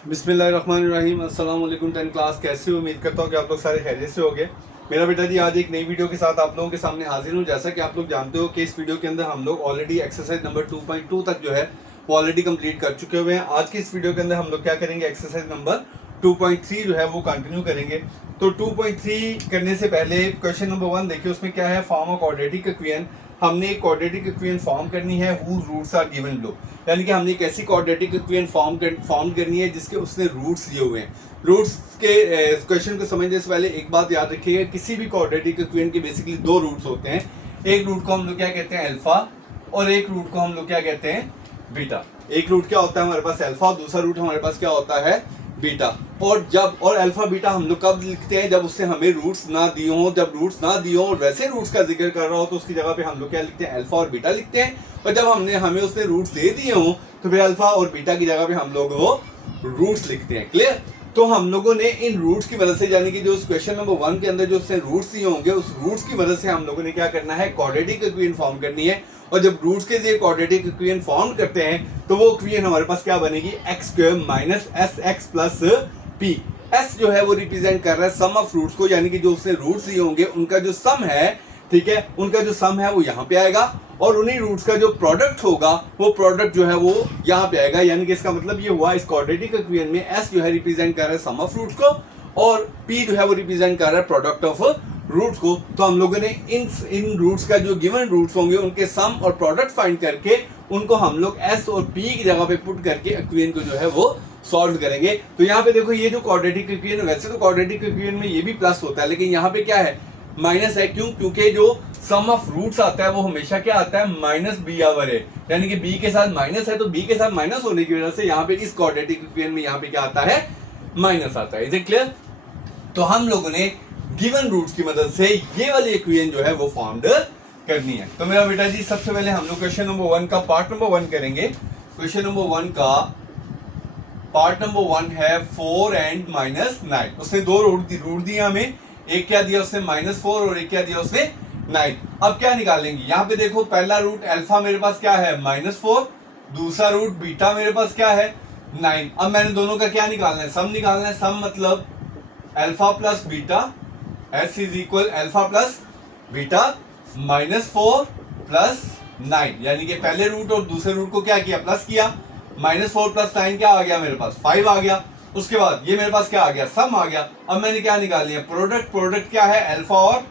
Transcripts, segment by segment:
बिस्मिल्लाहिर्रहमानिर्रहीम। अस्सलाम वालेकुम 10 क्लास, कैसे हो? उम्मीद करता हूँ कि आप लोग सारे खैरियत से होंगे। मेरा बेटा जी आज एक नई वीडियो के साथ आप लोगों के सामने हाजिर हूँ। जैसा कि आप लोग जानते हो कि इस वीडियो के अंदर हम लोग ऑलरेडी एक्सरसाइज नंबर 2.2 तक जो है वो ऑलरेडी कंप्लीट कर चुके हुए हैं। आज की इस वीडियो के अंदर हम लोग क्या करेंगे, एक्सरसाइज नंबर 2.3 जो है वो कंटिन्यू करेंगे। तो 2.3 करने से पहले क्वेश्चन नंबर 1 देखिए, उसमें क्या है, फॉर्म अ क्वाड्रेटिक इक्वेशन। हमने एक क्वाड्रेटिक इक्वेशन फॉर्म करनी है whose roots are given below, यानी कि हमने एक ऐसी क्वाड्रेटिक इक्वेशन फॉर्म करनी है जिसके उसने रूट्स दिए हुए हैं। रूट्स के क्वेश्चन को समझने से पहले एक बात याद रखिएगा, किसी भी क्वाड्रेटिक इक्वेशन के बेसिकली दो रूट्स होते हैं। एक रूट को हम लोग क्या कहते हैं, अल्फा, और एक रूट को हम लोग क्या कहते हैं, बीटा। एक रूट क्या होता है हमारे पास, अल्फा, और दूसरा रूट हमारे पास क्या होता है, बीटा। और अल्फा बीटा हम लोग कब लिखते हैं, जब उससे हमें रूट्स ना दिए हों। जब रूट्स ना दिए हों और वैसे रूट्स का जिक्र कर रहा हो तो उसकी जगह पे हम लोग क्या लिखते हैं, अल्फा और बीटा लिखते हैं। और जब हमें उसने रूट्स दे दिए हों तो फिर अल्फा और बीटा की जगह पे हम लोग वो रूट्स लिखते हैं। क्लियर? तो हम लोगों ने इन रूट्स की मदद से, यानी कि जो क्वेश्चन नंबर 1 के अंदर जो उसने रूट्स दिए होंगे, उस रूट्स की मदद से हम लोगों ने क्या करना है, क्वाड्रेटिक इक्वेशन फॉर्म करनी है। और जब रूट्स के लिए क्वाड्रेटिक इक्वेशन फॉर्म करते हैं तो वो इक्वेशन हमारे पास क्या बनेगी, x square minus S x plus P. S जो है वो रिप्रेजेंट कर रहा है सम ऑफ रूट्स को, यानी कि जो उसने रूट्स दिए होंगे उनका जो सम है, ठीक है, उनका जो सम है वो यहाँ पे आएगा, और उन्हीं रूट्स का जो प्रोडक्ट होगा वो प्रोडक्ट जो है वो यहाँ पे आएगा। यानी कि इसका मतलब ये हुआ, इस क्वाड्रेटिक इक्वेशन में एस जो है रिप्रेजेंट कर रहा है सम ऑफ रूट्स को, और पी जो है वो रिप्रेजेंट कर रहा है प्रोडक्ट ऑफ रूट्स को। तो हम लोगों ने इन रूट्स का जो गिवन रूट्स होंगे उनके सम और प्रोडक्ट फाइंड करके उनको हम लोग एस और पी की जगह पे पुट करके इक्वेशन को जो है वो सॉल्व करेंगे। तो यहाँ पे देखो, ये जो क्वाड्रेटिक इक्वेशन, वैसे तो क्वाड्रेटिक इक्वेशन में ये भी प्लस होता है, लेकिन यहाँ पे क्या है, माइनस है। क्यों? क्योंकि जो सम ऑफ रूट्स आता है वो हमेशा क्या आता है, माइनस बी आवर है। यानी कि बी के साथ माइनस है, तो बी के साथ माइनस होने की वजह से यहाँ पे इस क्वाड्रेटिक इक्वेशन में यहाँ पे क्या आता है, माइनस आता है। Is it clear? तो हम लोगों ने गिवन रूट्स की मदद से ये वाली इक्वेशन जो है वो फॉर्म्ड करनी है। तो मेरा बेटा जी सबसे पहले हम लोग क्वेश्चन नंबर 1 का पार्ट नंबर 1 करेंगे। क्वेश्चन नंबर 1 का पार्ट नंबर 1 है 4 एंड माइनस 9। उसने दो रूट दिया हमें, एक क्या दिया उसने, -4, और एक क्या दिया उसने, 9। अब क्या निकालेंगे, यहाँ पे देखो, पहला रूट अल्फा मेरे पास क्या है, -4, दूसरा रूट बीटा मेरे पास क्या है, 9। अब मैंने दोनों का क्या निकालना है, सम निकालना है। सम मतलब alpha plus beta, S is equal alpha plus beta -4 plus 9, यानी कि पहले रूट और दूसरे रूट को क्या किया, प्लस किया। -4 प्लस 9 क्या आ गया मेरे पास, 5 आ गया। उसके बाद ये मेरे पास क्या आ गया, सम आ गया। अब मैंने क्या निकाल लिया, प्रोडक्ट। प्रोडक्ट क्या है, अल्फा और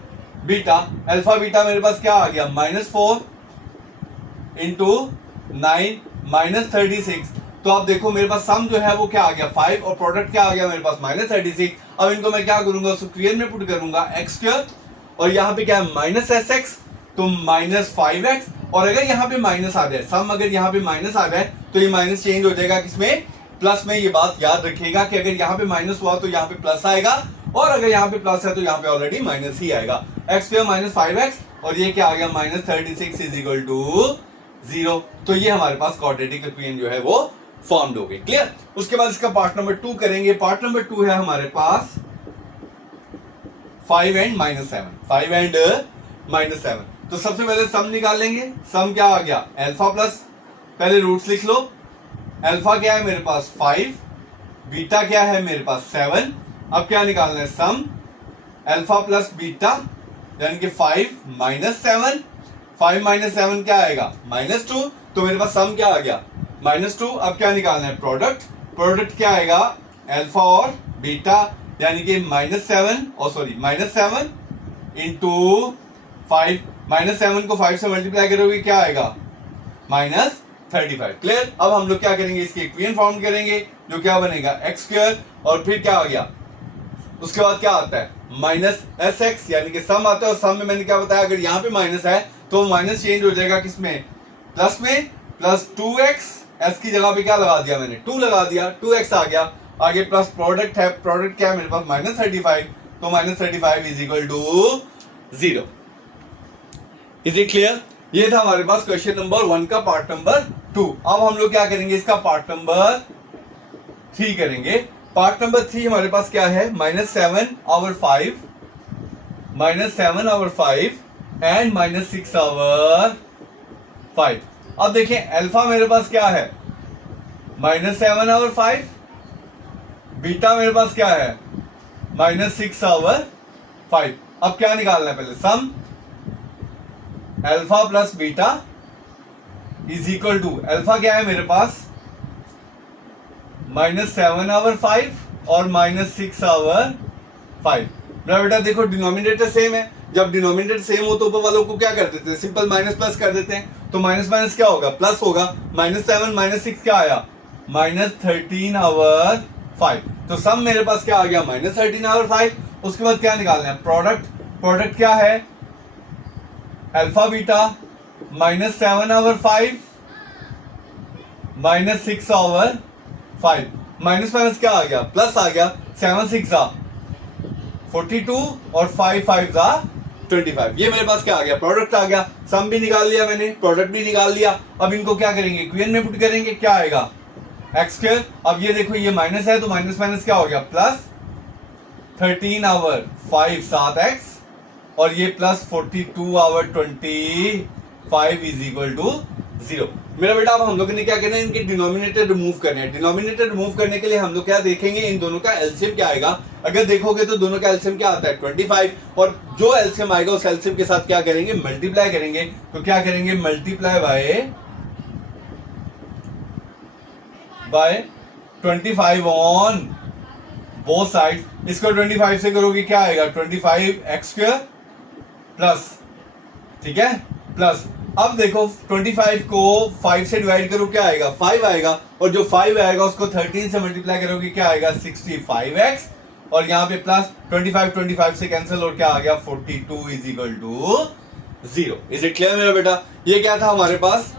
बीटा। अल्फा बीटा मेरे पास क्या आ गया, -4 इंटू 9 -36। तो आप देखो मेरे पास सम जो है वो क्या आ गया, 5, और प्रोडक्ट क्या आ गया मेरे पास, -36। अब इनको मैं क्या करूंगा, इक्वेशन में पुट करूंगा, एक्स स्क्वायर, और यहाँ पे क्या है, -sx, तो -5x। और अगर यहाँ पे माइनस आ जाए, सम अगर यहाँ पे माइनस आ जाए तो ये माइनस चेंज हो जाएगा किसमें, प्लस में। ये बात याद रखिएगा कि अगर यहाँ पे माइनस हुआ तो यहाँ पे प्लस आएगा, और अगर यहाँ पे प्लस है तो यहाँ पे ऑलरेडी माइनस ही आएगा। एक्स स्क्वायर -5x, और ये क्या आ गया, -36 इज इक्वल टू 0। तो ये हमारे पास क्वाड्रेटिक इक्वेशन जो है वो फॉर्म्ड हो गई। क्लियर? उसके बाद इसका पार्ट नंबर 2 करेंगे। पार्ट नंबर 2 है हमारे पास 5 एंड -7। 5 एंड -7। तो सबसे पहले सम निकालेंगे। सम क्या आ गया, अल्फा प्लस, पहले रूट्स लिख लो। अल्फा क्या है मेरे पास 5, बीटा क्या है मेरे पास 7। अब क्या निकालना है, सम अल्फा प्लस बीटा, यानी कि 5 -7। 5 -7 क्या आएगा, -2। तो मेरे पास सम क्या आ गया, -2। अब क्या निकालना है, प्रोडक्ट। प्रोडक्ट क्या आएगा, अल्फा और बीटा, यानी कि -7 इंटू 5। -7 को 5 से मल्टीप्लाई करोगे क्या आएगा, -35। क्लियर? अब हम लोग क्या करेंगे, इसकी इक्वेशन फॉर्म करेंगे, जो क्या बनेगा, एक्स स्क्वायर, और फिर क्या आ गया, उसके बाद क्या आता है, -sx, यानी कि सम आता है। और सम में मैंने क्या बताया, अगर यहाँ पे माइनस है तो माइनस चेंज हो जाएगा किसमें, प्लस में, प्लस 2x। एस की जगह पे क्या लगा दिया मैंने, 2 लगा दिया, 2x आ गया। आगे प्लस प्रोडक्ट है, प्रोडक्ट क्या है मेरे पास, -35, तो -35 is equal to 0। Is it clear? ये था हमारे पास क्वेश्चन नंबर 1 का पार्ट नंबर 2। अब हम लोग क्या करेंगे, इसका पार्ट नंबर 3 करेंगे। पार्ट नंबर 3 हमारे पास क्या है, -7 over 5 एंड -6 over 5। अब देखें अल्फा मेरे पास क्या है, -7 over 5, बीटा मेरे पास क्या है -6/5। अब क्या निकालना है पहले, sum alpha plus beta is equal to, alpha क्या है मेरे पास -7/5 और -6/5। मेरा बेटा देखो डिनोमिनेटर सेम है, जब डिनोमिनेटर सेम हो तो ऊपर वालों को क्या कर देते हैं, सिंपल माइनस प्लस कर देते हैं। तो माइनस माइनस क्या होगा, प्लस होगा। -7 -6 क्या आया, -13/5। तो सम मेरे पास क्या आ गया, -13/5। उसके बाद क्या निकालना है, प्रोडक्ट। प्रोडक्ट क्या है, अल्फा बीटा -7/5 -6/5। माइनस माइनस क्या आ गया, प्लस आ गया। 7 6 42 और 5 5 25। ये मेरे पास क्या आ गया, प्रोडक्ट आ गया। सम भी निकाल लिया मैंने, प्रोडक्ट भी निकाल लिया। अब इनको क्या करेंगे, इक्वेशन में पुट करेंगे, क्या आएगा x²। अब ये देखो ये माइनस है तो माइनस माइनस क्या हो गया, प्लस 13/5 7x और ये प्लस 42/25 इज इक्वल टू 0। मेरा बेटा अब हम लोगों ने क्या करना है, इनके डिनोमिनेटर रिमूव करने हैं। डिनोमिनेटर रिमूव करने के लिए हम लोग क्या देखेंगे, इन दोनों का एलसीएम क्या आएगा। अगर देखोगे तो दोनों का एलसीएम क्या आता है 25, और जो एलसीएम आएगा उस एलसीएम के साथ क्या करेंगे, मल्टीप्लाई करेंगे। तो क्या करेंगे, multiply by 25 on both side. इसको 25 से करोगे क्या आएगा, 25x² प्लस, ठीक है, प्लस। अब देखो 25 को 5 से डिवाइड करो क्या आएगा, 5 आएगा। और जो 5 आएगा उसको 13 से मल्टीप्लाई करोगे क्या आएगा, 65x। और यहाँ पे प्लस 25 से कैंसिल और क्या आ गया, 42 is equal to 0। Is it clear मेरा बेटा। ये क्या था हमारे पास,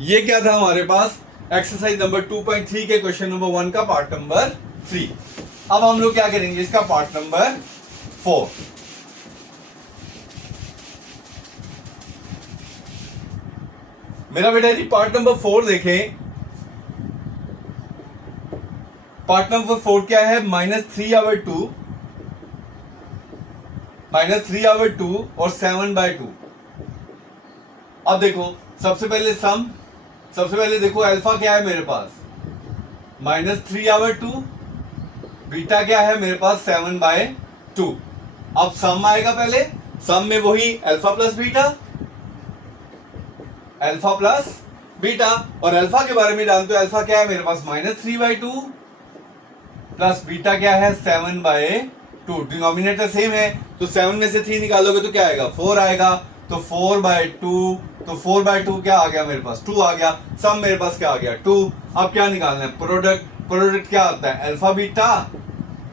ये क्या था हमारे पास, एक्सरसाइज नंबर 2.3 के क्वेश्चन नंबर 1 का पार्ट नंबर 3। अब हम लोग क्या करेंगे, इसका पार्ट नंबर 4। मेरा बेटा जी पार्ट नंबर 4 देखें। पार्ट नंबर 4 क्या है, -3/2 और 7/2। अब देखो सबसे पहले सम, सबसे पहले देखो अल्फा क्या है मेरे पास -3/2, बीटा क्या है मेरे पास 7/2। अब सम आएगा पहले, सम में वही alpha plus beta, alpha plus beta. और अल्फा के बारे में जानते हो, अल्फा क्या है मेरे पास -3/2 प्लस बीटा क्या है 7/2। डिनोमिनेटर सेम है तो 7 में से 3 निकालोगे तो क्या आएगा, 4 आएगा। तो 4/2, तो 4/2 क्या आ गया मेरे पास, 2 आ गया। सम मेरे पास क्या आ गया, 2। अब क्या निकालना है, प्रोडक्ट। प्रोडक्ट क्या आता है, अल्फा बीटा,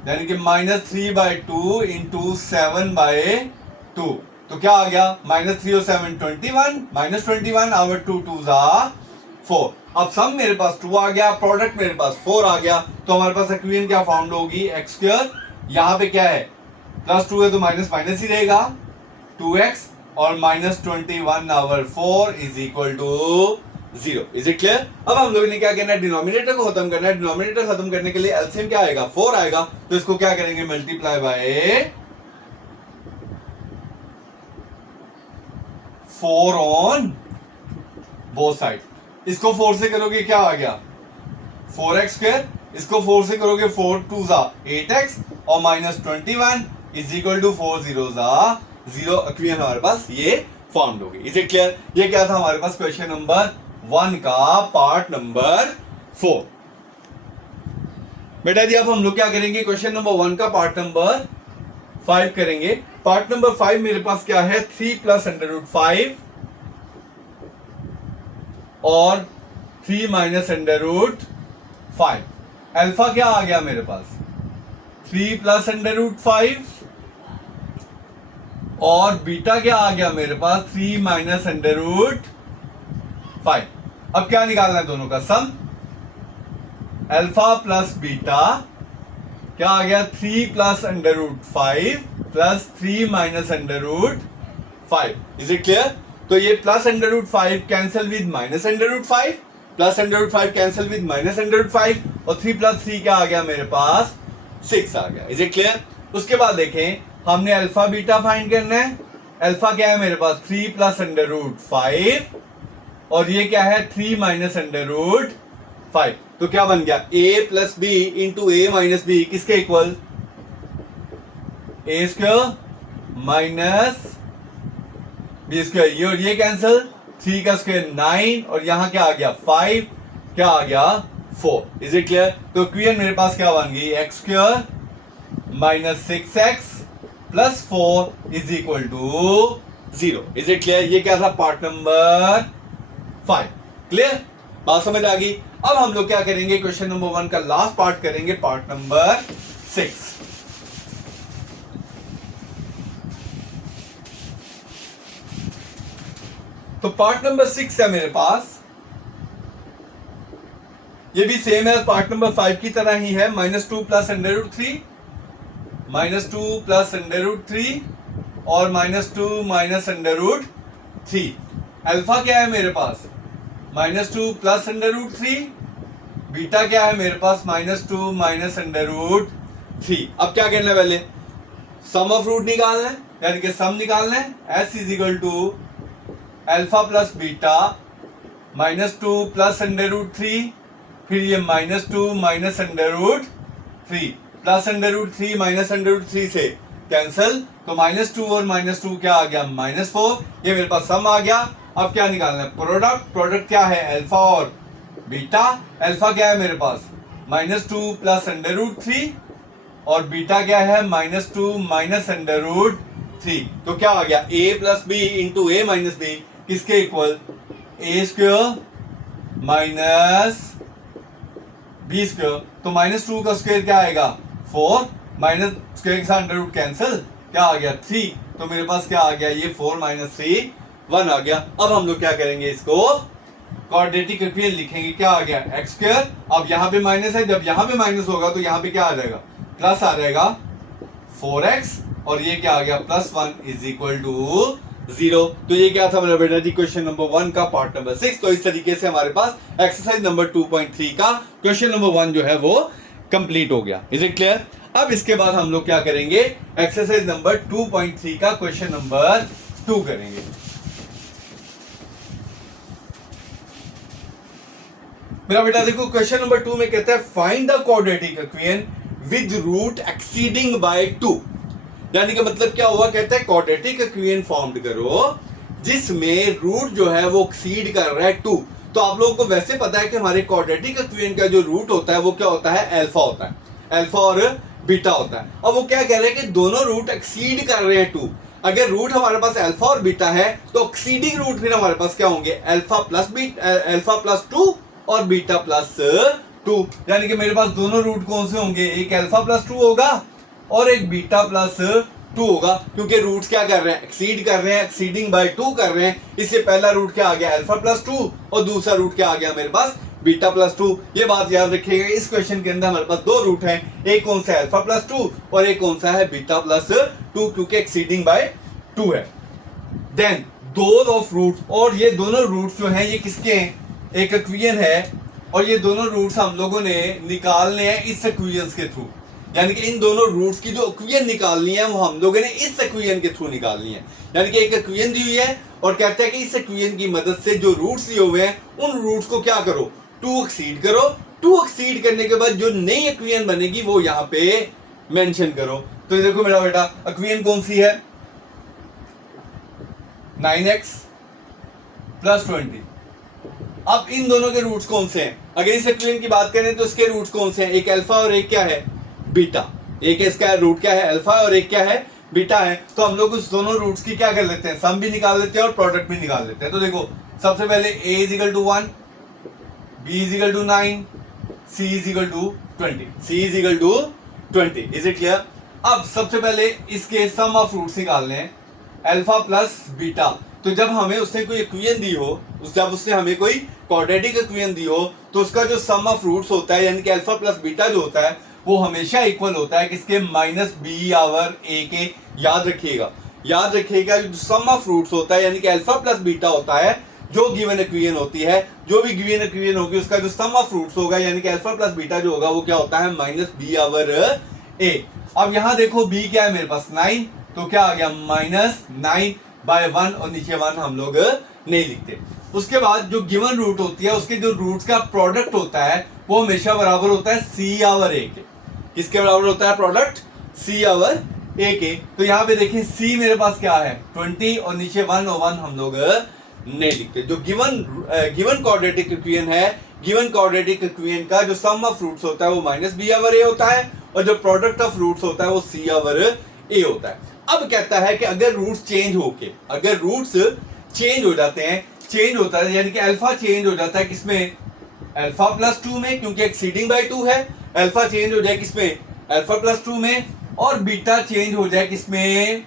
यानी कि -3/2 इंटू 7/2। तो क्या आ गया, -3 और 7 21, -21/2 2 4। अब सम मेरे पास 2 आ गया, प्रोडक्ट मेरे पास 4 आ गया। तो हमारे पास इक्वेशन क्या फाउंड होगी, x²। यहाँ पे क्या है, +2 है तो माइनस माइनस ही रहेगा, 2x और -21/4 is equal to 0। Is it clear. अब हम लोगों ने क्या करना है, डिनोमिनेटर को खत्म करना है। डिनोमिनेटर खत्म करने के लिए एलसीएम क्या आएगा, 4 आएगा। तो इसको क्या करेंगे, multiply by 4 on both side. इसको 4 से करोगे क्या आ गया, 4x²। इसको 4 से करोगे 4 2 8x और -21 इज इक्वल टू 4 0 0। इक्वेशन हमारे पास ये फॉर्म होगी। Is it clear. ये क्या था हमारे पास क्वेश्चन नंबर 1 का पार्ट नंबर 4। बेटा जी अब हम लोग क्या करेंगे, क्वेश्चन नंबर 1 का पार्ट नंबर 5 करेंगे। पार्ट नंबर 5 मेरे पास क्या है, 3 + √5 और 3 - √5। अल्फा क्या आ गया मेरे पास, 3 + √5 और बीटा क्या आ गया मेरे पास, 3 - √5। अब क्या निकालना है दोनों का सम, अल्फा प्लस बीटा क्या आ गया, 3 + √5 प्लस 3 - √5। Is it clear. तो ये +√5 कैंसिल विद -√5, +√5 कैंसिल विद -√5 और 3 + 3 क्या आ गया मेरे पास, 6 आ गया। Is it clear. उसके बाद देखें हमने अल्फा बीटा फाइंड करना है। अल्फा क्या है मेरे पास, 3 + √5 और ये क्या है 3 - 5। तो क्या बन गया, a plus B into A minus B किसके equal, A square minus B square, ये और ये कैंसिल, 3 का स्क्वायर 9 और यहां क्या आ गया 5, क्या आ गया 4। Is it clear? तो क्वीएन मेरे पास क्या बन गई, X square minus 6x plus 4 is equal to 0। Is it clear? ये क्या था, पार्ट नंबर 5। क्लियर, बात समझ आ गई। अब हम लोग क्या करेंगे, क्वेश्चन नंबर 1 का लास्ट पार्ट करेंगे, पार्ट नंबर 6। तो पार्ट नंबर 6 है मेरे पास, ये भी सेम है पार्ट नंबर 5 की तरह ही है, -2 प्लस √3, -2 प्लस √3 और -2 माइनस √3। अल्फा क्या है मेरे पास, -2 प्लस √3, बीटा क्या है मेरे पास, -2 माइनस √3। अब क्या करना है, पहले सम ऑफ रूट निकालना है, यानी कि सम निकालना है, s is equal to alpha plus beta -2 plus √3, फिर ये -2 माइनस √3 प्लस √3 माइनस √3 से कैंसिल, तो -2 और -2 क्या आ गया, -4। ये मेरे पास सम आ गया। अब क्या निकालना है, प्रोडक्ट। प्रोडक्ट क्या है, अल्फा और बीटा। अल्फा क्या है मेरे पास, -2 प्लस √3 और बीटा क्या है, -2 माइनस √3। तो क्या आ गया, a plus B into A minus B किसके equal, A square minus B square. तो -2 का स्क्वायर क्या आएगा, 4, माइनस स्क्वायर के साथ अंडर रूट कैंसिल, क्या आ गया 3। तो मेरे पास क्या आ गया, ये 4 - 3 1 आ गया। अब हम लोग क्या करेंगे, इसको क्वाड्रेटिक इक्वेशन लिखेंगे, क्या आ गया एक्स स्क्वायर। अब यहाँ पे माइनस है, जब यहाँ पे माइनस होगा तो यहाँ पे क्या आ जाएगा, प्लस आ जाएगा 4x और ये क्या आ गया +1 इज इक्वल टू 0। तो ये क्या था मेरा बेटा जी, क्वेश्चन नंबर 1 का पार्ट नंबर 6। तो इस तरीके से हमारे पास एक्सरसाइज नंबर 2.3 का क्वेश्चन नंबर 1 जो है वो कंप्लीट हो गया। Is it clear? अब इसके बाद हम लोग क्या करेंगे, एक्सरसाइज नंबर 2.3 का क्वेश्चन नंबर 2 करेंगे। मेरा बेटा देखो, क्वेश्चन नंबर 2 में कहता है find the quadratic equation with root exceeding by 2। यानी कि मतलब क्या हुआ, कहता है क्वाड्रेटिक इक्वेशन फॉर्म्ड करो जिसमें रूट जो है वो एक्सीड कर रहा है 2। तो आप लोगों को वैसे पता है कि हमारे क्वाड्रेटिक इक्वेशन का जो रूट होता है वो क्या होता है, अल्फा होता है, अल्फा और बीटा होता है। अब वो क्या कह रहे हैं कि दोनों रूट एक्सीड कर रहे हैं 2। अगर रूट हमारे पास अल्फा और बीटा है तो एक्सीडिंग रूट फिर हमारे पास क्या होंगे, अल्फा प्लस 2 और बीटा प्लस 2। यानी कि मेरे पास दोनों रूट कौन से होंगे, एक अल्फा प्लस 2 होगा और एक बीटा प्लस 2 होगा, क्योंकि रूट्स क्या कर रहे हैं, एक्सीड कर रहे हैं, एक्सीडिंग बाय 2 कर रहे हैं। इससे पहला रूट क्या आ गया, अल्फा प्लस 2 और दूसरा रूट क्या आ गया मेरे पास, बीटा प्लस 2। ये बात याद रखिएगा, इस क्वेश्चन के अंदर हमारे पास दो रूट हैं, एक कौन सा है अल्फा प्लस 2 और एक कौन सा है बीटा प्लस 2, क्योंकि एक्सीडिंग बाय 2 है। देन दोज ऑफ रूट्स, और ये दोनों रूट्स जो हैं ये किसके हैं, एक इक्वेशन है और ये दोनों रूट्स हम लोगों ने निकालने हैं इस इक्वेशन के थ्रू। यानी कि इन दोनों रूट्स की जो इक्वेशन निकालनी है वो हम लोगों ने इस इक्वेशन के थ्रू निकालनी है। यानी कि एक इक्वेशन दी हुई है और कहते हैं कि इस इक्वेशन की मदद से जो रूट्स दिए हुए हैं उन रूट्स को क्या करो, 2 एक्सीड करो। 2 एक्सीड करने के बाद जो नई इक्वेशन बनेगी वो यहाँ पे मेंशन करो। तो देखो मेरा बेटा, इक्वेशन कौन सी है, 9x + 20। अब इन दोनों के रूट्स कौन से हैं, अगर इस इक्वेशन की बात करें तो इसके रूट्स कौन से हैं, एक अल्फा और एक क्या है, बीटा। एक इसका रूट क्या है, अल्फा, और एक क्या है, बीटा है। तो हम लोग उस दोनों रूट्स की क्या कर लेते हैं, सम भी निकाल लेते हैं और प्रोडक्ट भी निकाल लेते हैं। तो देखो सबसे पहले a = 1, b = 9, c = 20, c = 20। Is it clear? अब सबसे पहले इसके सम ऑफ रूट्स निकालने हैं, अल्फा प्लस बीटा। तो जब हमें उसने कोई इक्वेशन दी हो, जब उसने हमें कोई क्वाड्रेटिक इक्वेशन दी हो तो उसका जो सम ऑफ रूट्स होता है यानी कि अल्फा प्लस बीटा जो होता है वो हमेशा इक्वल होता है किसके, -b/a के। याद रखिएगा जो सम ऑफ रूट्स होता है यानी कि अल्फा प्लस बीटा होता है, जो गिवन इक्वेशन होती है, जो भी गिवन इक्वेशन होगी उसका जो सम ऑफ रूट्स होगा यानी कि अल्फा प्लस बीटा जो होगा वो क्या होता है, -b/a। अब यहां देखो b क्या है मेरे पास 9, तो क्या आ गया -9/1 और नीचे 1 हम लोग नहीं लिखते। उसके बाद जो गिवन रूट होती है उसके जो रूट्स का प्रोडक्ट होता है वो हमेशा बराबर होता है सी आवर ए के। किसके बराबर होता है प्रोडक्ट? सी आवर ए के। तो यहाँ पे देखिए सी मेरे पास क्या है 20 और नीचे 1 और 1 हम लोग नहीं लिखते। जो गिवन क्वाड्रेटिक इक्वेशन है, गिवन क्वाड्रेटिक इक्वेशन का जो सम ऑफ रूट्स होता है वो माइनस बी आवर ए होता है और जो प्रोडक्ट ऑफ रूट्स होता है वो सी आवर ए होता है। अब कहता है कि अगर रूट्स चेंज हो जाते हैं, चेंज होता है यानी कि अल्फा चेंज हो जाता है किसमें? अल्फा प्लस 2 में, क्योंकि एक्सीडिंग बाय 2 है। अल्फा चेंज हो जाए किसमें? अल्फा प्लस 2 में। और बीटा चेंज हो जाए किसमें?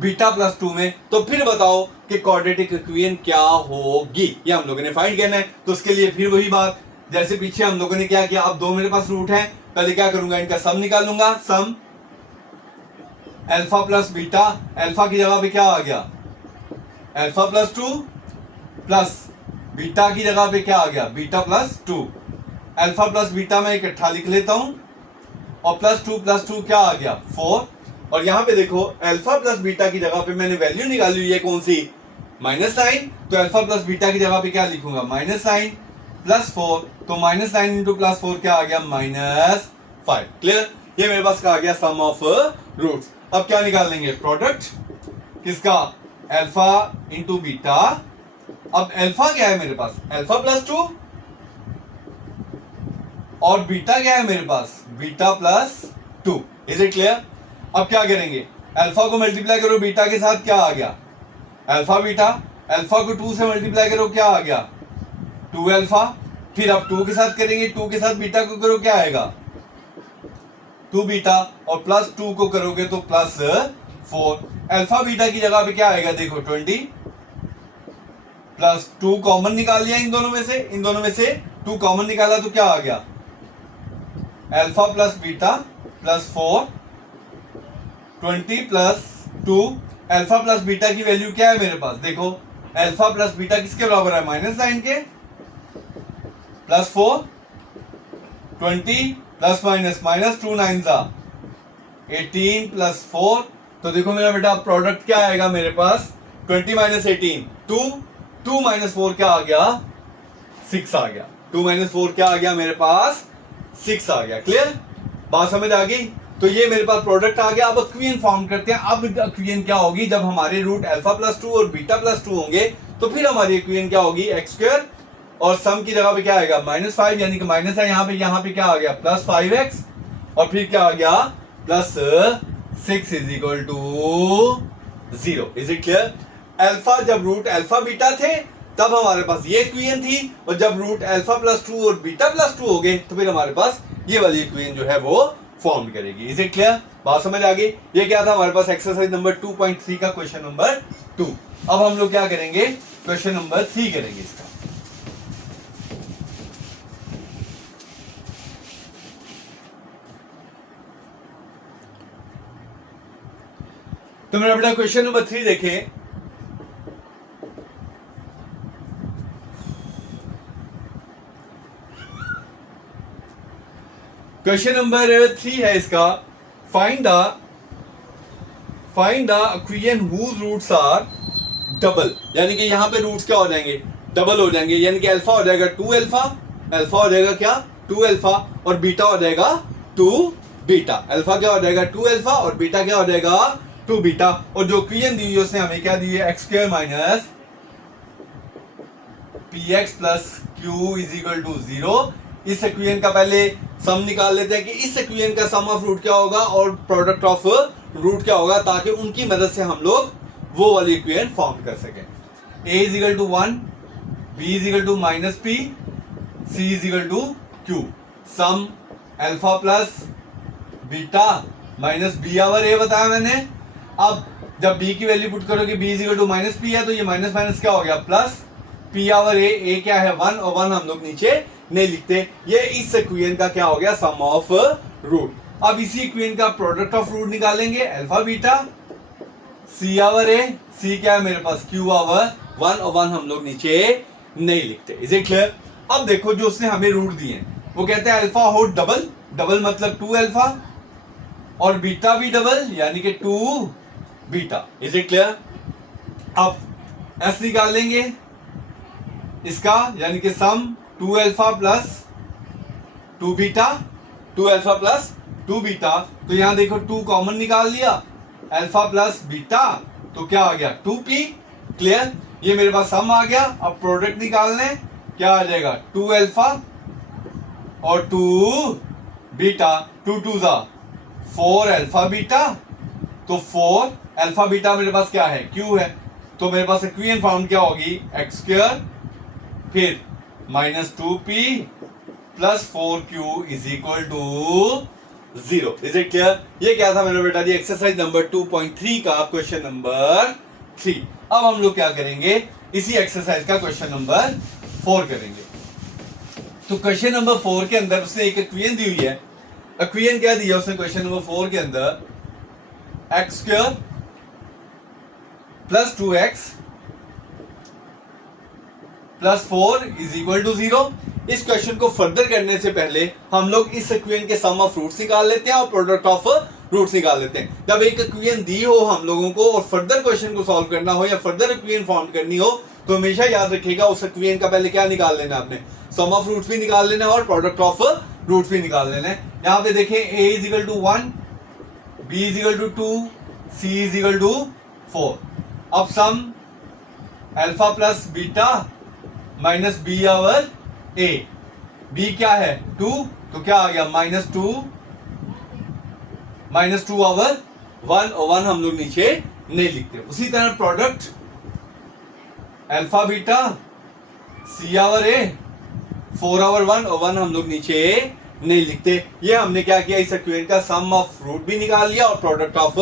बीटा प्लस 2 में। तो फिर बताओ कि क्वाड्रेटिक इक्वेशन क्या होगी, ये हम लोगों ने फाइंड करना है। तो उसके लिए फिर वही बात जैसे पीछे हम लोगों ने क्या किया, अब दो मेरे पास रूट है, पहले क्या करूंगा, इनका सम निकालूंगा। सम अल्फा प्लस बीटा, अल्फा की जगह पे क्या आ गया? अल्फा प्लस 2 प्लस बीटा की जगह पे क्या आ गया? Beta plus 2। Alpha plus beta मैं इकट्ठा लिख लेता हूं और प्लस 2 क्या आ गया? 4। और यहां पे देखो अल्फा प्लस बीटा की जगह पे मैंने वैल्यू निकाली हुई है कौन सी? Minus sign. तो अल्फा प्लस बीटा की जगह पे क्या लिखूंगा? Minus sign plus 4। तो माइनस साइन इंटू प्लस 4 क्या आ गया? -5। क्लियर? ये मेरे पास क्या आ गया? Sum of roots. अब क्या निकाल लेंगे? प्रोडक्ट किसका? Alpha into beta. अब अल्फा क्या है मेरे पास? अल्फा प्लस 2 और बीटा क्या है मेरे पास? Beta plus 2। Is it clear? अब क्या करेंगे? अल्फा को मल्टीप्लाई करो बीटा के साथ, क्या आ गया? Alpha beta. अल्फा को 2 से मल्टीप्लाई करो, क्या आ गया? 2 अल्फा। फिर अब 2 के साथ करेंगे, 2 के साथ बीटा को करो, क्या आएगा? 2 बीटा। और प्लस 2 को करोगे तो प्लस 4। अल्फा बीटा की जगह पे क्या आएगा? देखो 20 प्लस 2 कॉमन निकाल लिया इन दोनों में से 2 कॉमन निकाला तो क्या आ गया? Alpha plus beta plus 4 20 plus 2। Alpha plus beta की वैल्यू क्या है मेरे पास? देखो अल्फा प्लस बीटा किसके बराबर है? माइनस साइन के। प्लस 4 20 प्लस माइनस 2 9 सा 18 प्लस 4। तो देखो मेरा बेटा प्रोडक्ट क्या आएगा मेरे पास? 20 माइनस 18 2 माइनस 4 क्या आ गया? 6 आ गया। 2 माइनस 4 क्या आ गया मेरे पास? 6 आ गया। क्लियर? बात समझ आ गई? तो ये मेरे पास प्रोडक्ट आ गया। अब इक्वेशन फॉर्म करते हैं। अब इक्वेशन क्या होगी? जब हमारे रूट अल्फा प्लस 2 और बीटा प्लस 2 होंगे तो फिर हमारी इक्वेशन क्या होगी? एक्स स्क्वायर और सम की जगह पे क्या आएगा? -5 यानी कि माइनस है यहाँ पे क्या आ गया? प्लस 5x और फिर क्या आ गया? Plus 6 is equal to 0। Is it clear? Alpha जब रूट अल्फा बीटा थे तब हमारे पास ये इक्वेशन थी और जब रूट अल्फा प्लस 2 और बीटा प्लस 2 हो गए तो फिर हमारे पास ये वाली इक्वेशन जो है वो फॉर्म करेगी। Is it clear? बात समझ आ गई? ये क्या था हमारे पास? एक्सरसाइज नंबर 2.3 का क्वेश्चन नंबर 2। अब हम लोग क्या करेंगे? क्वेश्चन नंबर 3 करेंगे इसका। तो मेरा बेटा क्वेश्चन नंबर 3 देखें। क्वेश्चन नंबर 3 है इसका, find the equation whose roots are double. यानी कि यहां पे रूट्स क्या हो जाएंगे? डबल हो जाएंगे। यानी कि अल्फा हो जाएगा 2 अल्फा, अल्फा हो जाएगा क्या? 2 अल्फा और बीटा हो जाएगा 2 बीटा। अल्फा क्या हो जाएगा? 2 अल्फा और बीटा क्या हो जाएगा? 2 बीटा। और जो इक्वेशन दी है उसने हमें क्या दी है? X square minus P X plus Q is equal to 0। इस इक्वेशन का पहले सम निकाल लेते हैं कि इस इक्वेशन का सम ऑफ रूट क्या होगा और प्रोडक्ट ऑफ रूट क्या होगा, ताकि उनकी मदद से हम लोग वो वाली इक्वेशन फॉर्म कर सकें। a is equal to 1, b is equal to minus p, c is equal to q। Sum alpha plus beta minus b over a बताया मैंने। अब जब b की वैल्यू पुट करोगे b is equal to minus p है तो ये minus minus क्या हो गया? प्लस p आवर a क्या है? 1 और 1 हम लोग नीचे नहीं लिखते। ये इस इक्वेशन का क्या हो गया? Sum of root. अब इसी इक्वेशन का प्रोडक्ट ऑफ रूट निकालेंगे। Alpha beta c over a, c क्या है मेरे पास? q आवर 1 और 1 हम लोग नीचे नहीं लिखते। Is it clear? अब देखो जो उसने हमें रूट दिए वो कहते हैं अल्फा हो डबल, डबल मतलब 2 अल्फा और बीटा भी डबल यानी कि 2 बीटा। Is it clear? अब s निकाल लेंगे। इसका यानी कि सम 2 alpha plus 2 beta, 2 alpha plus 2 beta. तो यहां देखो 2 कॉमन निकाल लिया, अल्फा प्लस बीटा तो क्या आ गया 2p। क्लियर, ये मेरे पास सम आ गया। अब प्रोडक्ट निकालने, क्या आ जाएगा 2 अल्फा और 2 बीटा, 2 2 जा 4 अल्फा बीटा। तो 4 अल्फा बीटा मेरे पास क्या है q है, तो मेरे पास इक्वेशन फॉर्म क्या होगी एक्स स्क्वायर फिर minus 2p plus 4q is equal to 0। Is it clear? ये क्या था मेरा बेटा जी एक्सरसाइज नंबर 2.3 का क्वेश्चन नंबर 3। अब हम लोग क्या करेंगे, इसी एक्सरसाइज का क्वेश्चन नंबर 4 करेंगे। तो क्वेश्चन नंबर 4 के अंदर उसने एक इक्वेशन दी हुई है। इक्वेशन क्या दिया उसने क्वेश्चन नंबर 4 के अंदर, X square plus 2x plus 4 is equal to 0। इस क्वेश्चन को फर्दर करने से पहले हम लोग इस इक्वेशन के सम ऑफ रूट्स निकाल लेते हैं और प्रोडक्ट ऑफ रूट्स निकाल लेते हैं। जब एक इक्वेशन दी हो हम लोगों को और फर्दर क्वेश्चन को सॉल्व करना हो या फर्दर इक्वेशन फॉर्म करनी हो, तो हमेशा याद रखिएगा उस इक्वेशन का पहले क्या निकाल लेना है आपने, सम ऑफ रूट्स भी निकाल लेना है और प्रोडक्ट ऑफ रूट्स भी निकाल लेना है। यहां पे देखें a is equal to 1, b is equal to 2, c is equal to 4। अब sum alpha plus beta minus b over a, b क्या है 2, तो क्या आ गया माइनस टू आवर 1 और 1 हम लोग नीचे नहीं लिखते। उसी तरह product alpha beta C over A 4 over 1 और 1 हम लोग नीचे नहीं लिखते। ये हमने क्या किया, इस इक्वेशन का सम ऑफ रूट भी निकाल लिया और प्रोडक्ट ऑफ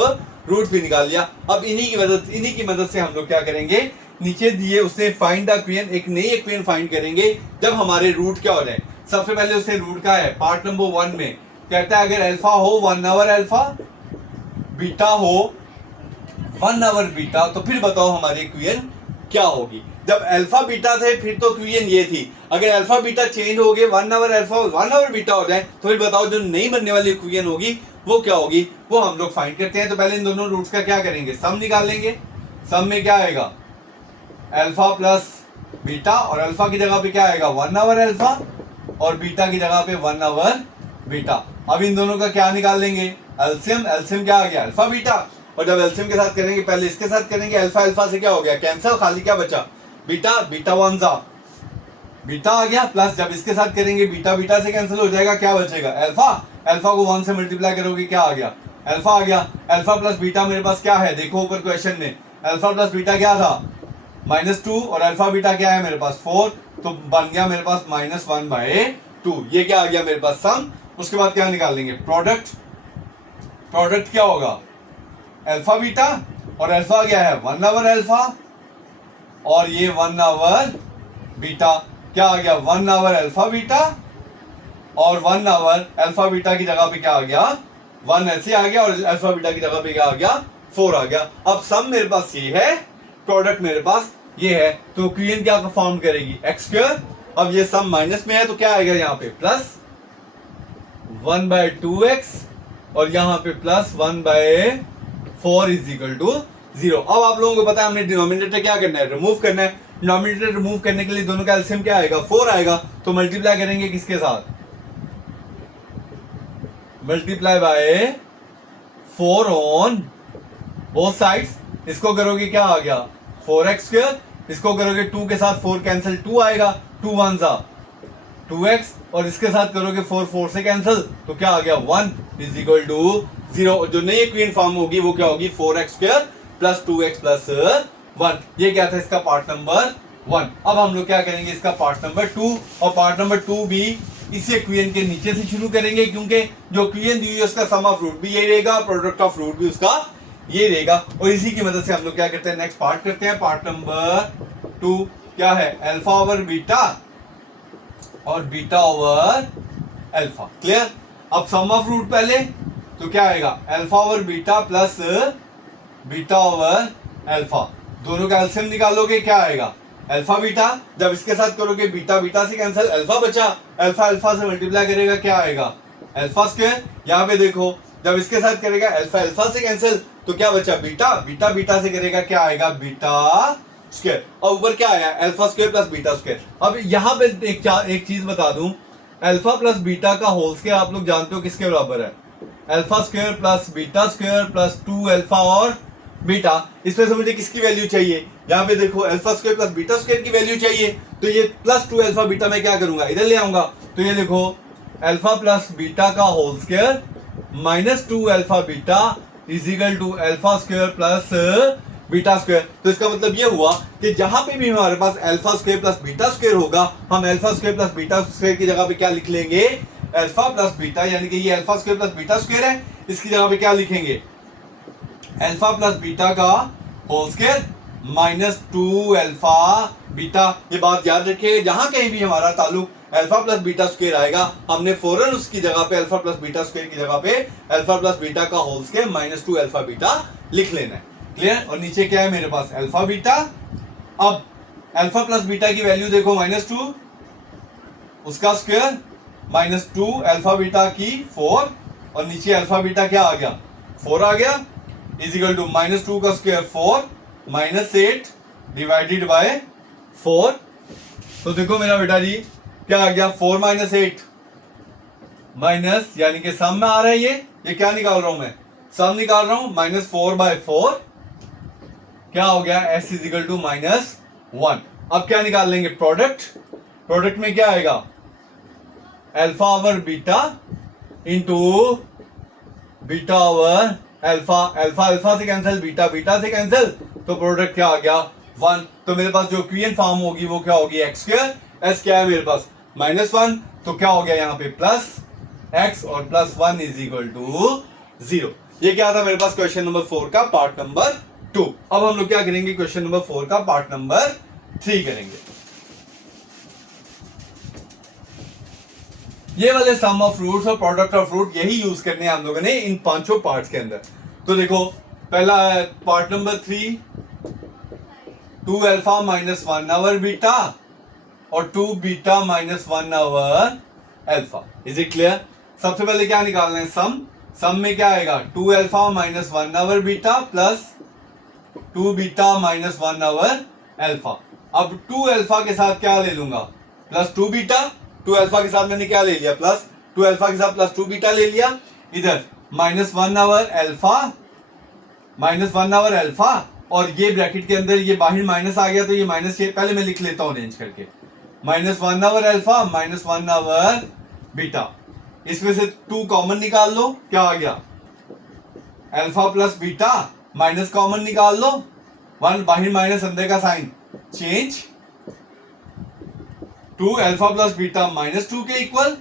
रूट भी निकाल लिया। अब इन्हीं की मदद से हम लोग क्या करेंगे, नीचे दिए उसने फाइंड द इक्वेशन, एक नई इक्वेशन फाइंड करेंगे जब हमारे रूट क्या हो जाए। सबसे पहले उसने रूट का है पार्ट नंबर 1 में कहता है अगर अल्फा हो 1 आवर अल्फा, बीटा हो 1 आवर बीटा, तो फिर बताओ हमारी इक्वेशन क्या होगी। जब अल्फा बीटा थे फिर तो इक्वेशन ये थी, अगर अल्फा बीटा चेंज हो गए 1 आवर अल्फा 1 आवर बीटा हो जाए तो फिर बताओ जो नई बनने वाली इक्वेशन होगी वो क्या होगी, वो हम लोग फाइंड करते हैं। तो पहले इन दोनों रूट्स का क्या करेंगे, सम निकाल लेंगे। सम में क्या आएगा अल्फा प्लस बीटा और अल्फा की जगह पे क्या आएगा 1 आवर अल्फा और बीटा की जगह पे 1 आवर बीटा। अब इन दोनों का क्या निकाल लेंगे एलसीएम, एलसीएम क्या आ गया अल्फा बीटा, और जब एलसीएम के साथ करेंगे पहले इसके साथ करेंगे, अल्फा अल्फा से क्या हो गया कैंसिल, खाली क्या बचा बीटा, बीटा 1 जा बीटा आ गया, प्लस जब इसके साथ करेंगे बीटा बीटा से कैंसिल हो जाएगा, क्या बचेगा अल्फा, अल्फा को 1 से मल्टीप्लाई करोगे क्या आ गया अल्फा आ गया। अल्फा प्लस बीटा मेरे पास क्या है, देखो ऊपर क्वेश्चन में अल्फा प्लस बीटा क्या था -2 और अल्फा बीटा क्या है मेरे पास 4, तो बन गया मेरे पास -1/2। ये क्या आ गया मेरे पास सम। उसके बाद क्या निकाल लेंगे प्रोडक्ट, प्रोडक्ट क्या होगा अल्फा बीटा और अल्फा क्या है 1 आवर अल्फा और ये 1 आवर बीटा, क्या आ गया 1 आवर अल्फा बीटा और 1 आवर अल्फा बीटा की जगह पे क्या आ गया 1 ऐसे आ गया और अल्फा बीटा की जगह पे क्या आ गया 4 आ गया। अब सम मेरे पास ये है, प्रोडक्ट मेरे पास ये है, तो इक्वेशन क्या फॉर्म करेगी एक्स स्क्वायर। अब ये सम माइनस में है तो क्या आएगा यहाँ पे प्लस 1/2x और यहाँ पे प्लस 1/4 इज इक्वल टू 0। अब आप लोगों को पता है हमने डिनोमिनेटर क्या करना है रिमूव करना है। डिनोमिनेटर रिमूव करने के लिए दोनों का एलसीएम क्या आएगा 4 आएगा, तो मल्टीप्लाई करेंगे किसके साथ, multiply by 4 on both sides. इसको करोगे क्या आ गया 4x स्क्वायर, इसको करोगे 2 के साथ 4 कैंसिल 2 आएगा, 2 1 जा 2x और इसके साथ करोगे 4 4 से कैंसिल तो क्या आ गया 1 इज इक्वल टू 0। जो नई इक्वेशन फॉर्म होगी वो क्या होगी 4x square plus 2x plus 1। ये क्या था इसका पार्ट नंबर 1। अब हम लोग क्या करेंगे इसका पार्ट नंबर 2, और पार्ट नंबर 2 भी इसी इक्वेशन के नीचे से शुरू करेंगे क्योंकि जो इक्वेशन दी हुई है उसका सम ऑफ रूट भी यही रहेगा, प्रोडक्ट ऑफ रूट भी उसका ये रहेगा। और इसी की मदद से हम लोग क्या करते हैं नेक्स्ट पार्ट करते हैं। पार्ट नंबर 2 क्या है अल्फा ओवर बीटा और बीटा ओवर अल्फा। क्लियर। अब सम ऑफ रूट पहले तो क्या आएगा alpha over beta plus beta over alpha, दोनों का एलसीएम निकालोगे क्या आएगा अल्फा बीटा, जब इसके साथ करोगे बीटा बीटा से कैंसिल अल्फा बचा, अल्फा अल्फा से मल्टीप्लाई करेगा क्या आएगा अल्फा स्क्वायर। यहाँ पे देखो जब इसके साथ करेगा अल्फा अल्फा से कैंसिल तो क्या बचा बीटा, बीटा बीटा से करेगा क्या आएगा बीटा स्क्वायर, और ऊपर क्या आया alpha square plus beta square. अब यहाँ पे एक चीज बता दूं, अल्फा प्लस बीटा का होल स्क्वायर आप लोग जानते हो किसके बराबर है, alpha square plus beta square plus 2 alpha और बीटा। इसमें से मुझे किसकी वैल्यू चाहिए, यहाँ पे देखो alpha square plus beta square की वैल्यू चाहिए, तो ये प्लस 2 अल्फा बीटा मैं क्या करूंगा, इधर ले आऊंगा। तो ये देखो अल्फा प्लस बीटा का whole square minus 2 alpha beta is equal to alpha square plus beta square. तो इसका मतलब ये हुआ कि जहां पे भी हमारे पास alpha square plus beta square होगा, हम alpha square plus beta square की जगह पे क्या लिख लेंगे, अल्फा प्लस बीटा, यानी कि ये alpha square plus beta square है, इसकी जगह पे क्या लिखेंगे, अल्फा प्लस बीटा का whole square minus 2 alpha beta. ये बात याद रखिए, जहां कहीं भी हमारा ताल्लुक अल्फा प्लस बीटा स्क्वायर आएगा, हमने फौरन उसकी जगह पे अल्फा प्लस बीटा स्क्वायर की जगह पे अल्फा प्लस बीटा का whole square minus 2 alpha beta लिख लेना है। क्लियर। और नीचे क्या है मेरे पास अल्फा बीटा। अब अल्फा प्लस बीटा की वैल्यू देखो -2, उसका स्क्वायर माइनस 2 अल्फा बीटा की 4, और नीचे अल्फा बीटा क्या आ गया 4 आ गया, इज इक्वल टू -2 का स्क्वायर 4 -8 डिवाइडेड बाय 4। तो देखो मेरा बेटा जी क्या आ गया 4 -8 माइनस, यानी कि सम में आ रहा है, ये क्या निकाल रहा हूं मैं, सम निकाल रहा हूं, -4/4 क्या हो गया s इज इक्वल टू -1। अब क्या निकाल लेंगे प्रोडक्ट, प्रोडक्ट में क्या आएगा alpha over beta into beta over alpha, alpha alpha से कैंसिल, बीटा बीटा से कैंसिल, तो प्रोडक्ट क्या आ गया 1। तो मेरे पास जो इक्वेशन फॉर्म होगी वो क्या होगी x स्क्वायर, s क्या है मेरे पास -1, तो क्या हो गया यहाँ पे प्लस x और +1 इज इक्वल टू 0। ये क्या था मेरे पास क्वेश्चन नंबर 4 का पार्ट नंबर 2। अब हम लोग क्या करेंगे क्वेश्चन नंबर 4 का पार्ट नंबर 3 करेंगे। ये वाले सम ऑफ रूट्स और प्रोडक्ट ऑफ रूट यही यूज करने हैं हम लोगों ने इन पांचों पार्ट्स के अंदर। तो देखो पहला है part number 3, 2 alpha -1 over beta और 2 beta -1 over alpha. Is it clear. सबसे पहले क्या निकालना है सम, सम में क्या आएगा 2 alpha -1 over beta plus 2 beta -1 over alpha. अब 2 अल्फा के साथ क्या ले लूंगा प्लस 2 बीटा, 2 अल्फा के साथ मैंने क्या ले लिया प्लस 2 अल्फा के साथ प्लस 2 बीटा ले लिया, इधर -1 ओवर अल्फा, -1 ओवर अल्फा, और ये ब्रैकेट के अंदर ये बाहर माइनस आ गया तो ये माइनस पहले मैं लिख लेता हूं अरेंज करके, -1 ओवर अल्फा -1 ओवर बीटा। इसमें से 2 कॉमन निकाल लो, क्या आ गया alpha plus beta, minus common निकाल लो, 1 बाहर माइनस अंदर का sign change, 2 alpha plus beta -2 के इक्वल,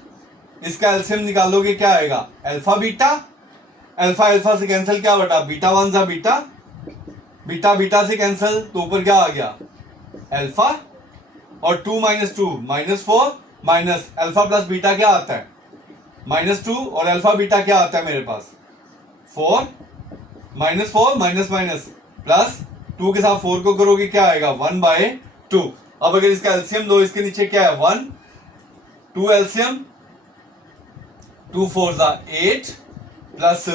इसका एलसीएम निकालोगे क्या आएगा अल्फा बीटा, अल्फा अल्फा से कैंसिल क्या बटा बीटा 1 जा बीटा, बीटा बीटा से कैंसिल तो ऊपर क्या आ गया अल्फा, और 2 -2 -4 माइनस अल्फा प्लस बीटा क्या आता है -2, और अल्फा बीटा क्या आता है मेरे पास 4, -4 माइनस माइनस प्लस 2 के साथ 4 को करोगे क्या आएगा 1/2। अब अगर इसका एलसीएम लो, इसके नीचे क्या है 1, 2 एलसीएम 2 4 8 प्लस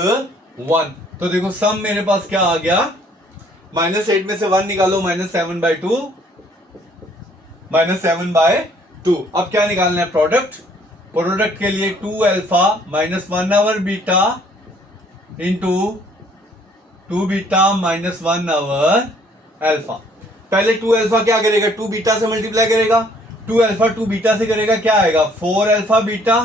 1। तो देखो सम मेरे पास क्या आ गया, -8 में से 1 निकालो -7/2, -7/2। अब क्या निकालना है प्रोडक्ट, प्रोडक्ट के लिए 2 alpha -1 over beta into 2 beta -1 over alpha. पहले 2 अल्फा क्या करेगा 2 बीटा से मल्टीप्लाई करेगा, 2 अल्फा 2 बीटा से करेगा क्या आएगा 4 अल्फा बीटा।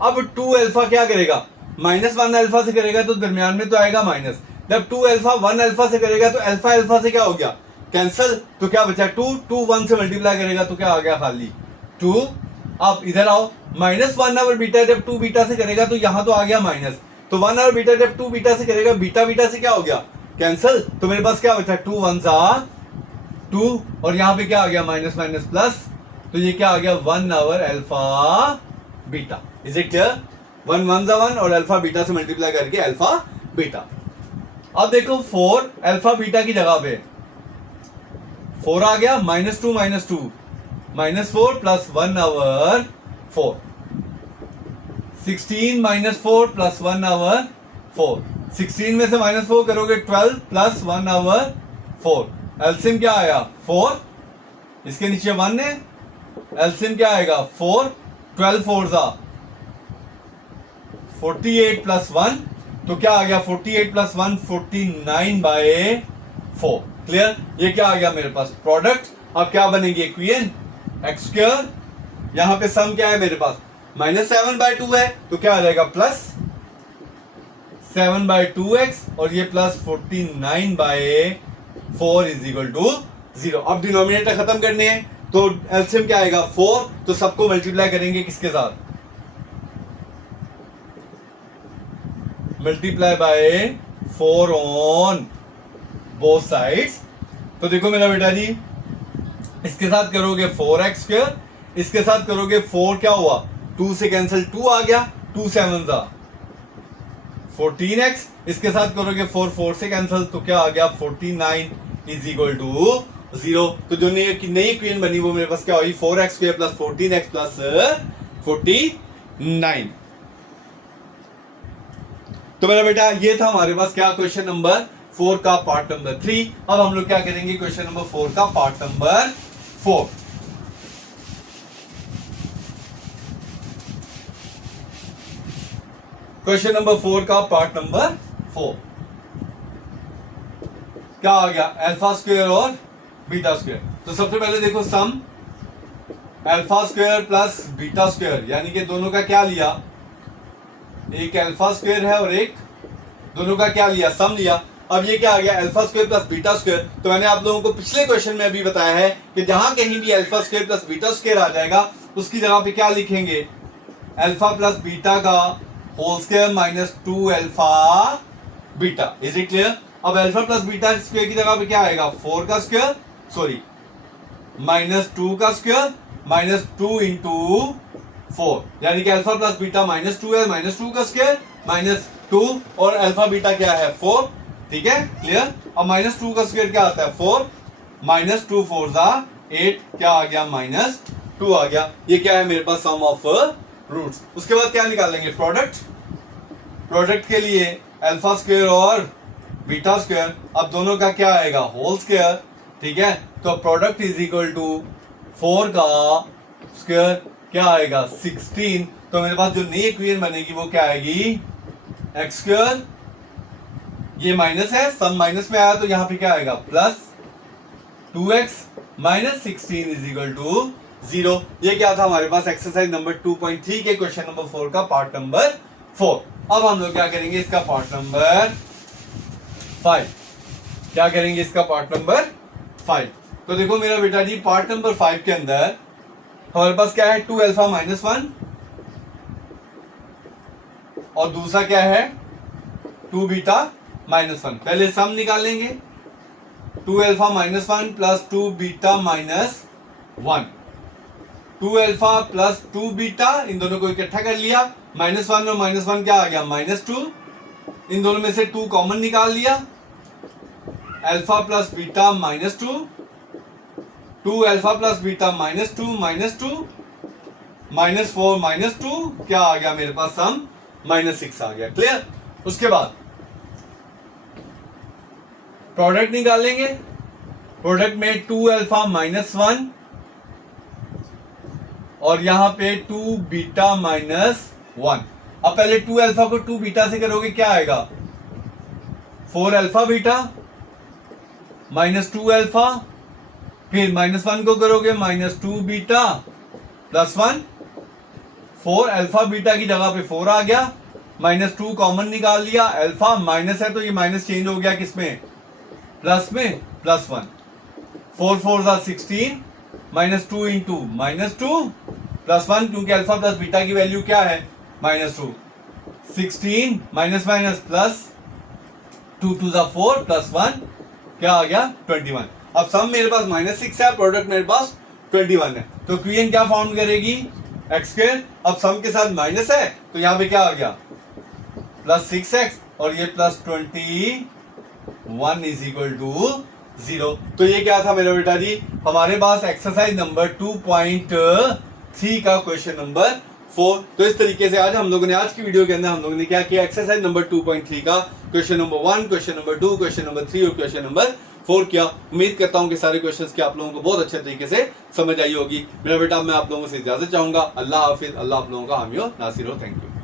अब 2 अल्फा क्या करेगा -1 अल्फा से करेगा तो दरमियान में तो आएगा माइनस, जब 2 अल्फा 1 अल्फा से करेगा तो अल्फा अल्फा से क्या हो गया कैंसिल, तो क्या बचा 2, 2 1 से मल्टीप्लाई करेगा तो क्या आ गया खाली 2। अब इधर आओ -1 ओवर बीटा जब 2 बीटा से करेगा तो यहां तो आ गया माइनस, तो 1 ओवर बीटा जब 2 बीटा से करेगा बीटा बीटा से क्या हो गया कैंसिल, तो मेरे पास क्या बचा 2 1 जा 2, और यहां पे क्या आ गया माइनस माइनस प्लस, तो ये क्या आ गया 1 over alpha beta. Is it clear. 1 1 जा 1 और अल्फा बीटा से मल्टीप्लाई करके अल्फा बीटा। अब देखो 4 अल्फा बीटा की जगह पे 4 आ गया -2 -2 -4 प्लस 1 ओवर 4, 16 -4 प्लस 1 ओवर 4, 16 में से -4 करोगे 12 प्लस 1 ओवर 4, एलसीएम क्या आया 4, इसके नीचे 1 है, एलसीएम क्या आएगा 4, 12 4 जा 48 प्लस 1, तो क्या आ गया 48 प्लस 1 49/4। क्लियर? ये क्या आ गया मेरे पास प्रोडक्ट। अब क्या बनेगी इक्वेशन एक्स स्क्वायर, यहां पे सम क्या है मेरे पास -7/2 है, तो क्या आ जाएगा प्लस 7/2x और ये प्लस 49/4 इज इक्वल टू 0। अब डिनोमिनेटर खत्म करने हैं, तो एलसीएम क्या आएगा 4, तो सबको मल्टीप्लाई करेंगे किसके साथ, multiply by 4 on both sides. तो देखो मेरा बेटा जी, इसके साथ करोगे 4x स्क्वायर, इसके साथ करोगे 4, क्या हुआ 2 से कैंसिल 2 आ गया, 2 7 जा 14x, इसके साथ करोगे 4 4 से कैंसिल, तो क्या आ गया 49 इज इक्वल टू 0। तो जो नई इक्वेशन बनी वो मेरे पास क्या हुई 4x square plus 14x plus 49। तो मेरा बेटा ये था हमारे पास क्या क्वेश्चन नंबर 4 का पार्ट नंबर 3। अब हम लोग क्या करेंगे क्वेश्चन नंबर 4 का पार्ट नंबर 4। क्वेश्चन नंबर 4 का पार्ट नंबर 4 क्या आ गया अल्फा स्क्वायर और बीटा स्क्वायर। तो सबसे पहले देखो sum alpha square plus beta square, यानी कि दोनों का क्या लिया, एक अल्फा स्क्वायर है और एक, दोनों का क्या लिया सम लिया। अब ये क्या आ गया alpha square plus beta square. तो मैंने आप लोगों को पिछले क्वेश्चन में अभी बताया है कि जहां कहीं भी alpha square plus beta square आ जाएगा उसकी जगह पे क्या लिखेंगे अल्फा प्लस बीटा का whole square minus 2 alpha beta. Is it clear? अब अल्फा प्लस बीटा स्क्वायर की जगह पे क्या आएगा 4 का स्क्वायर, सॉरी -2 का स्क्वायर माइनस 2 इंटू 4, यानी कि अल्फा प्लस बीटा -2 है, -2 का स्क्वायर -2 और अल्फा बीटा क्या है 4। ठीक है क्लियर? अब -2 का स्क्वायर क्या आता है 4, -2 4 जा 8, क्या आ गया -2 आ गया। ये क्या है मेरे पास सम ऑफ रूट्स। उसके बाद क्या निकालेंगे प्रोडक्ट। प्रोडक्ट के लिए अल्फा स्क्वायर और बीटा स्क्वायर, अब दोनों का क्या आएगा होल स्क्वायर। ठीक है, तो प्रोडक्ट इज इक्वल टू 4 का स्क्वायर क्या आएगा 16। तो मेरे पास जो नई इक्वेशन बनेगी वो क्या आएगी एक्स स्क्वायर, ये माइनस है सम माइनस में आया तो यहां पे क्या आएगा plus 2x minus 16 is equal to 0। ये क्या था हमारे पास एक्सरसाइज नंबर 2.3 के क्वेश्चन नंबर 4 का पार्ट नंबर 4। अब हम लोग क्या करेंगे इसका पार्ट नंबर 5। क्या करेंगे इसका पार्ट नंबर 5। तो देखो मेरा बेटा जी पार्ट नंबर 5 के अंदर हमारे पास क्या है 2 अल्फा माइनस 1 और दूसरा क्या है 2 बीटा माइनस 1। पहले सम निकालेंगे 2 alpha minus 1 plus 2 beta minus 1, 2 alpha plus 2 beta, इन दोनों को इकट्ठा कर लिया, -1 और -1 क्या आ गया -2, इन दोनों में से 2 कॉमन निकाल लिया, alpha plus beta -2, 2 alpha plus beta -2 -4 -2 क्या आ गया मेरे पास सम -6 आ गया। क्लियर? उसके बाद प्रोडक्ट निकालेंगे। प्रोडक्ट में 2 अल्फा -1 और यहां पे 2 बीटा -1। अब पहले 2 अल्फा को 2 बीटा से करोगे क्या आएगा 4 अल्फा बीटा -2 अल्फा, फिर -1 को करोगे -2 बीटा प्लस 1, 4 अल्फा बीटा की जगह पे 4 आ गया, -2 कॉमन निकाल लिया, अल्फा माइनस है तो ये माइनस चेंज हो गया किसमें प्लस में, +1, 4 4 जा 16 -2 इंटू -2 +1, क्योंकि अल्फा प्लस बीटा की वैल्यू क्या है -2, 16 माइनस माइनस प्लस 2 2 जा 4 +1 क्या आ गया 21। अब सम मेरे पास -6 है, प्रोडक्ट मेरे पास 21 है, तो क्वीएन क्या फाउंड करेगी एक्स स्क्वायर। अब सम के साथ माइनस है तो यहां पे क्या आ गया +6x और ये +21 इज इक्वल टू 0। तो ये क्या था मेरा बेटा जी हमारे पास एक्सरसाइज नंबर 2.3 का क्वेश्चन नंबर 4। तो इस तरीके से आज हम लोगों ने आज की वीडियो के अंदर हम लोगों ने क्या किया एक्सरसाइज नंबर 2.3 का question number 1, question number 2, question number 3 और क्वेश्चन नंबर 4 किया। उम्मीद करता हूँ कि सारे क्वेश्चंस की आप लोगों को बहुत अच्छे तरीके से समझ आई होगी। मेरा बेटा मैं आप लोगों से इजाजत चाहूंगा। अल्लाह हाफिज। अल्लाह आप लोगों का हामी हो नासिर हो। Thank you.